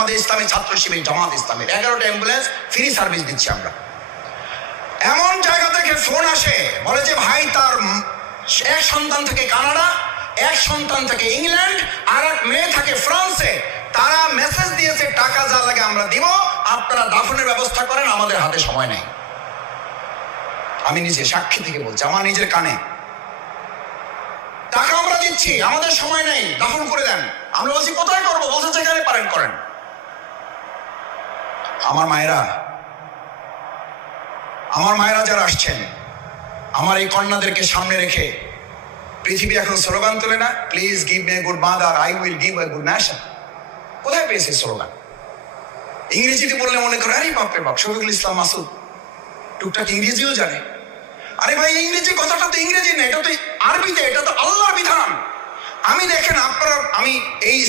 আমাদের ইসলামী ছাত্র শিবির জামাত ইসলামের 11টা অ্যাম্বুলেন্স ফ্রি সার্ভিস দিচ্ছি আমরা। এমন জায়গা থেকে ফোন আসে, বলে যে ভাই তার এক সন্তান থেকে কানাডা, এক সন্তান থেকে ইংল্যান্ড, আর এক মেয়ে থাকে ফ্রান্সে, তারা মেসেজ দিয়েছে টাকা যা লাগে আমরা দিব, আপনারা দাফনের ব্যবস্থা করেন, আমাদের হাতে সময় নেই। আমি নিজে সাক্ষী থেকে বলছি, আমার নিজের কানে। টাকা আমরা দিচ্ছি, আমাদের সময় নেই, দাফন করে দেন। আমরা বলছি কোথায় করবো? বলছে যেখানে পারেন করেন। আমার মায়েরা যারা আসছেন, আমার এই কন্যাদেরকে সামনে রেখে পৃথিবী এখন স্লোগান তোলে না, please give me a good mother, I will give a good nation. কোথায় পেয়েছে স্লোগান? ইংরেজিতে বললে মনে করে আরে বাপরে বাপ, শফিকুল ইসলাম মাসুদ টুকটাক ইংরেজিও জানে। আরে ভাই, ইংরেজি কথাটা তো ইংরেজি না, এটা তো আরবিতে, এটা তো আল্লাহর বিধান। আমি দেখেন আপনারা, আমি এই